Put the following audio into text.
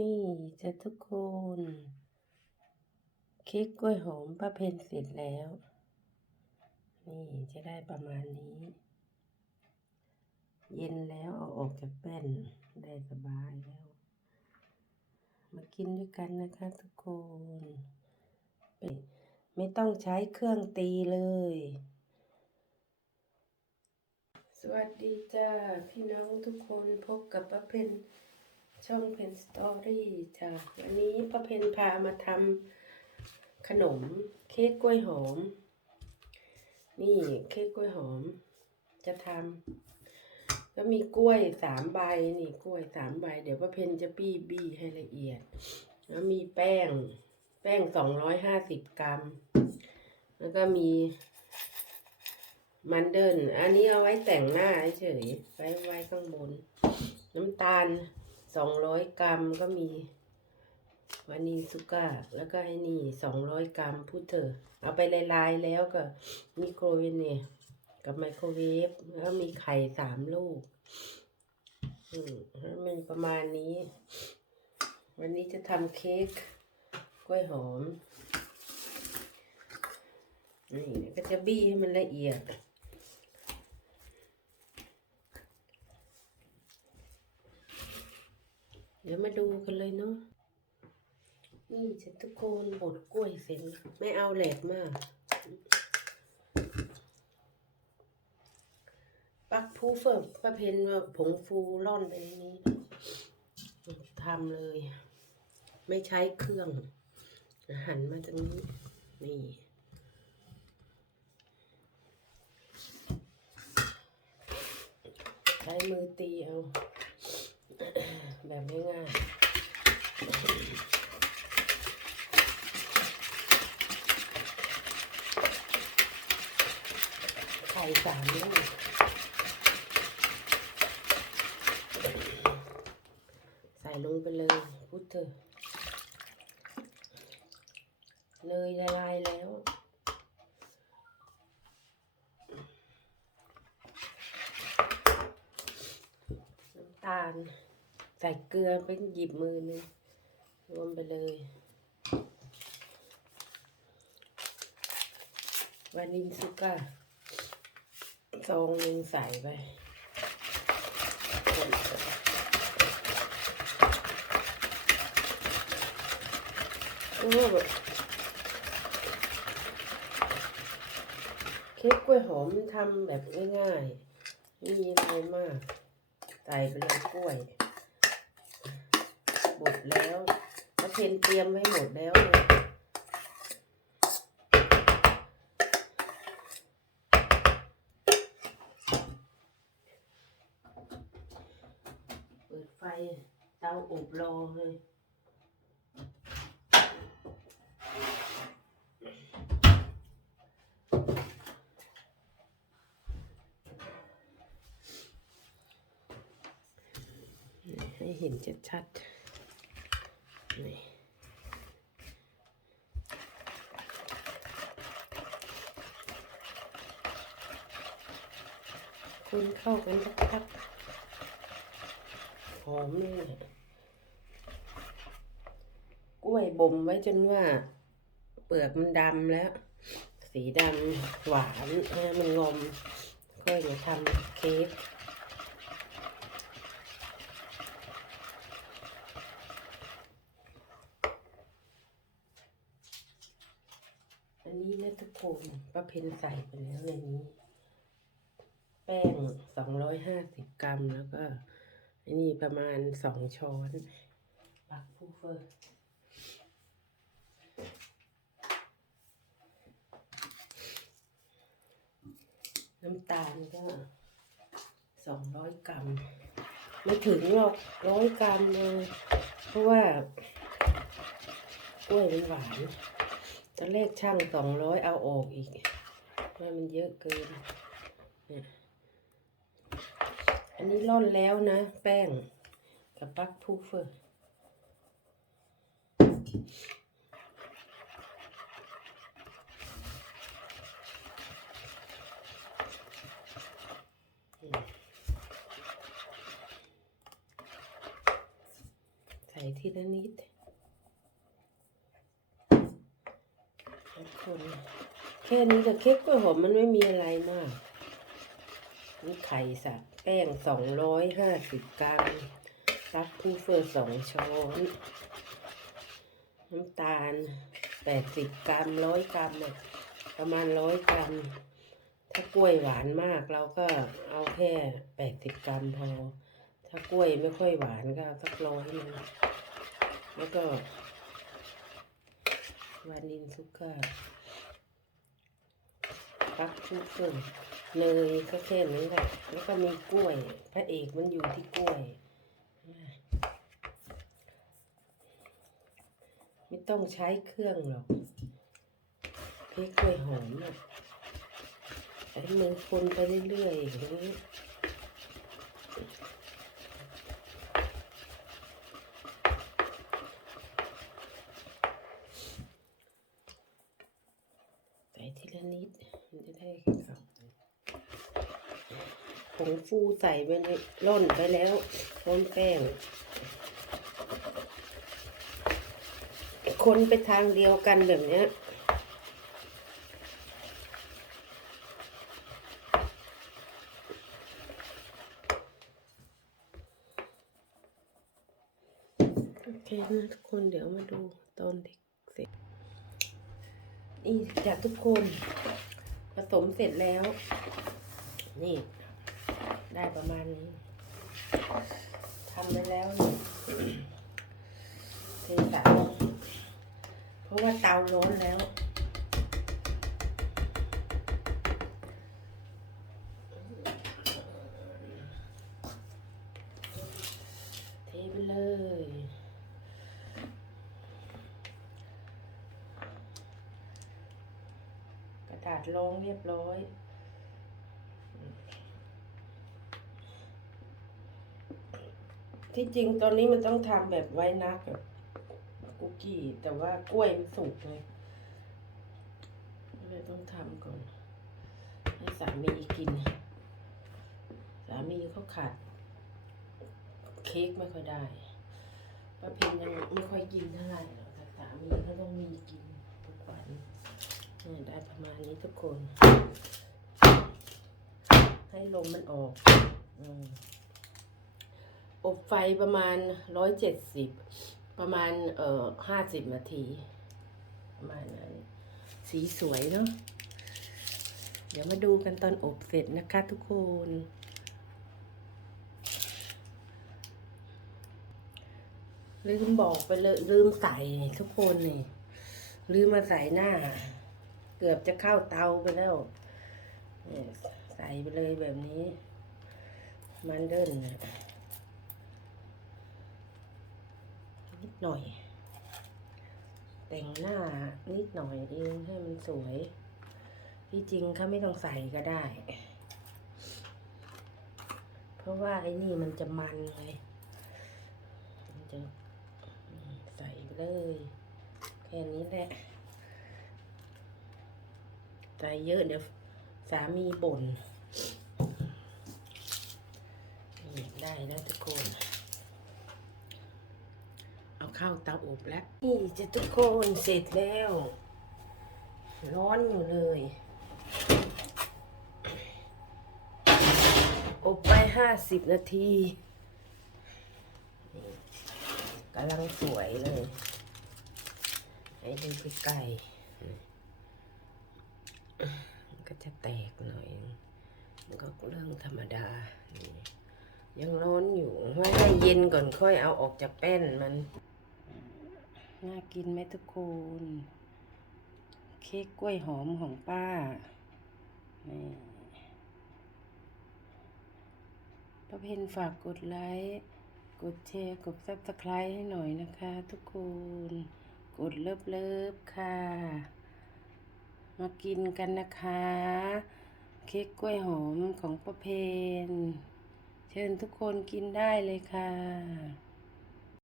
นี่จะทุกคนเค้กกล้วยหอมป้าเพนเสร็จแล้ว นี่จะได้ประมาณนี้ เย็นแล้วเอาออกจากแป้นได้สบายแล้ว มากินด้วยกันนะคะทุกคนไม่ต้องใช้เครื่องตีเลย สวัสดีจ้าพี่น้องทุกคนพบกับป้าเพน ช่องเพนสตอรี่จ้าวันนี้ป้าเพนพามาทำขนมเค้กกล้วยหอม นี่เค้กกล้วยหอม จะทำก็มีกล้วยสามใบนี่กล้วยสามใบ เดี๋ยวป้าเพนจะบี้บี้ให้ละเอียด แล้วมีแป้ง แป้งสองร้อยห้าสิบกรัม แล้วก็มีมันเดิน อันนี้เอาไว้แต่งหน้าเฉยไว้ไว้ข้างบน น้ำตาล สองร้อยกรัมก็มีวานิลซูก้า แล้วก็ไอ้นี่สองร้อยกรัมพูดเถอะเอาไปละลายๆแล้วก็มิโครเวฟเนี่ยกับไมโครเวฟแล้วมีไข่สามลูก อืมมันประมาณนี้ วันนี้จะทำเค้กกล้วยหอมนี่ก็จะบี้ให้มันละเอียด เดี๋ยวมาดูกันเลยเนาะนี่จะทุกคนบดกล้วยเสร็จไม่เอาแหลกมาก ปักผู้เฟิร์ประเพนผงฟูร่อนไปในนี้ทำเลย ไม่ใช้เครื่อง หันมาตรงนี้ นี่ใช้มือตีเอา แบบง่ายๆ ไข่สามลูกใส่ลงไปเลยพุทเถอะเลยละลายแล้วน้ำตาล ใส่เกลือเป็นหยิบมือหนึงรวมไปเลย วานิลซุก้าซองหนึ่งใส่ไปโอ้แบบเค้กกล้วยหอมทำแบบง่ายๆไม่มีอะไรมาก ใส่ไปเลยกล้วย หมดแล้วพระเพนเตรียมไว้หมดแล้วเลยเปิดไฟเตาอบรอเลยให้เห็นชัดๆ นี่คุณเข้ากันสักพักหอมเลยกล้วยบ่มไว้จนว่า เปลือกมันดำแล้ว สีดำหวานให้มันงอมค่อยมาทำเค้ก อันนี้นะทุกคนป้าเพนใส่ไปแล้วในนี้ แป้งสองร้อยห้าสิบกรัมแล้วก็อันนี้ประมาณสองช้อนปักฟูเฟอร์น้ำตาลก็สองร้อยกรัมไม่ถึงหรอกร้อยกรัมเลยเพราะว่ากล้วยมันหวาน ตอนแรกช่างสองร้อยเอาออกอีกว่ามันเยอะเกินเนี่ยอันนี้ร่อนแล้วนะ แป้งกับปักพูเฟอร์ใส่ทีละนิดทุก คน แค่นี้กับเค้กกล้วยหอมมันไม่มีอะไรมาก นี่ไข่สัตว์แป้งสองร้อยห้าสิบกรัมซับพูเฟอร์สองช้อน น้ำตาลแปดสิบกรัมร้อยกรัมอะประมาณร้อยกรัม ถ้ากล้วยหวานมากเราก็เอาแค่แปดสิบกรัมพอ ถ้ากล้วยไม่ค่อยหวานก็สักร้อยนึงแล้วก็วานิลซุก้า ครับชุบเกินเนยก็แค่นี้แหละแล้วก็มีกล้วย พระเอกมันอยู่ที่กล้วย ไม่ต้องใช้เครื่องหรอกเค้กกล้วยหอมอะใช้มือคนไปเรื่อยๆอย่างนี้ ทีละนิด มันจะได้เข้าผงฟูใส่ไปในร่อนไปแล้วร่อนแป้ง คนไปทางเดียวกันแบบเนี้ยโอเคนะทุกคนเดี๋ยวมาดูตอนเด็ก นี่จากทุกคนผสมเสร็จแล้ว นี่ ได้ประมาณนี้ทำไปแล้วเทสาเพราะว่าเตาร้อนแล้ว เทไปเลย กระดาษรองเรียบร้อย ที่จริงตอนนี้มันต้องทำแบบไว้นักแบบคุกกี้ แต่ว่ากล้วยมันสุกไงก็เลยต้องทำก่อน ให้สามีกิน สามีเขาขาด เค้กไม่ค่อยได้ป้าพิมยังไม่ค่อยกินเท่าไหร่หรอกแต่สามีเขาต้องมีกิน ได้ประมาณนี้ทุกคน ให้ลมมันออกอบไฟประมาณร้อยเจ็ดสิบประมาณเอ่อห้าสิบนาที ประมาณนั้น สีสวยเนาะเดี๋ยวมาดูกันตอนอบเสร็จนะคะทุกคน ลืมบอกไปเลยลืมใส่ทุกคนนี่ลืมมาใส่หน้า กือบจะเข้าเตาไปแล้วเนี่ยใส่ไปเลยแบบนี้ มันเดินนะนิดหน่อย แต่งหน้านิดหน่อยเองให้มันสวย ที่จริงเขาไม่ต้องใส่ก็ได้ เพราะว่าไอ้นี่มันจะมันไงมันจะใส่ไปเลย แค่นี้แหละ ใส่เยอะเดี๋ยวสามีบ่นได้แล้วทุกคน เอาเข้าเตาอบแล้ว นี่จะทุกคนเสร็จแล้ว ร้อนอยู่เลย อบไปห้าสิบนาทีกำลังสวยเลย ให้ดูใกล้ๆมัน ก็จะแตกหน่อยมันก็เรื่องธรรมดา ยังร้อนอยู่ให้เย็นก่อนค่อยเอาออกจากแป้นมัน น่ากินไหมทุกคน เค้กกล้วยหอมของป้า นี่ป้าเพนฝากกดไลค์ กดแชร์ กดซับสไครต์ให้หน่อยนะคะทุกคน กดเลิฟเลิฟๆค่ะ มากินกันนะคะ เค้กกล้วยหอมของประเพณเชิญทุกคนกินได้เลยค่ะ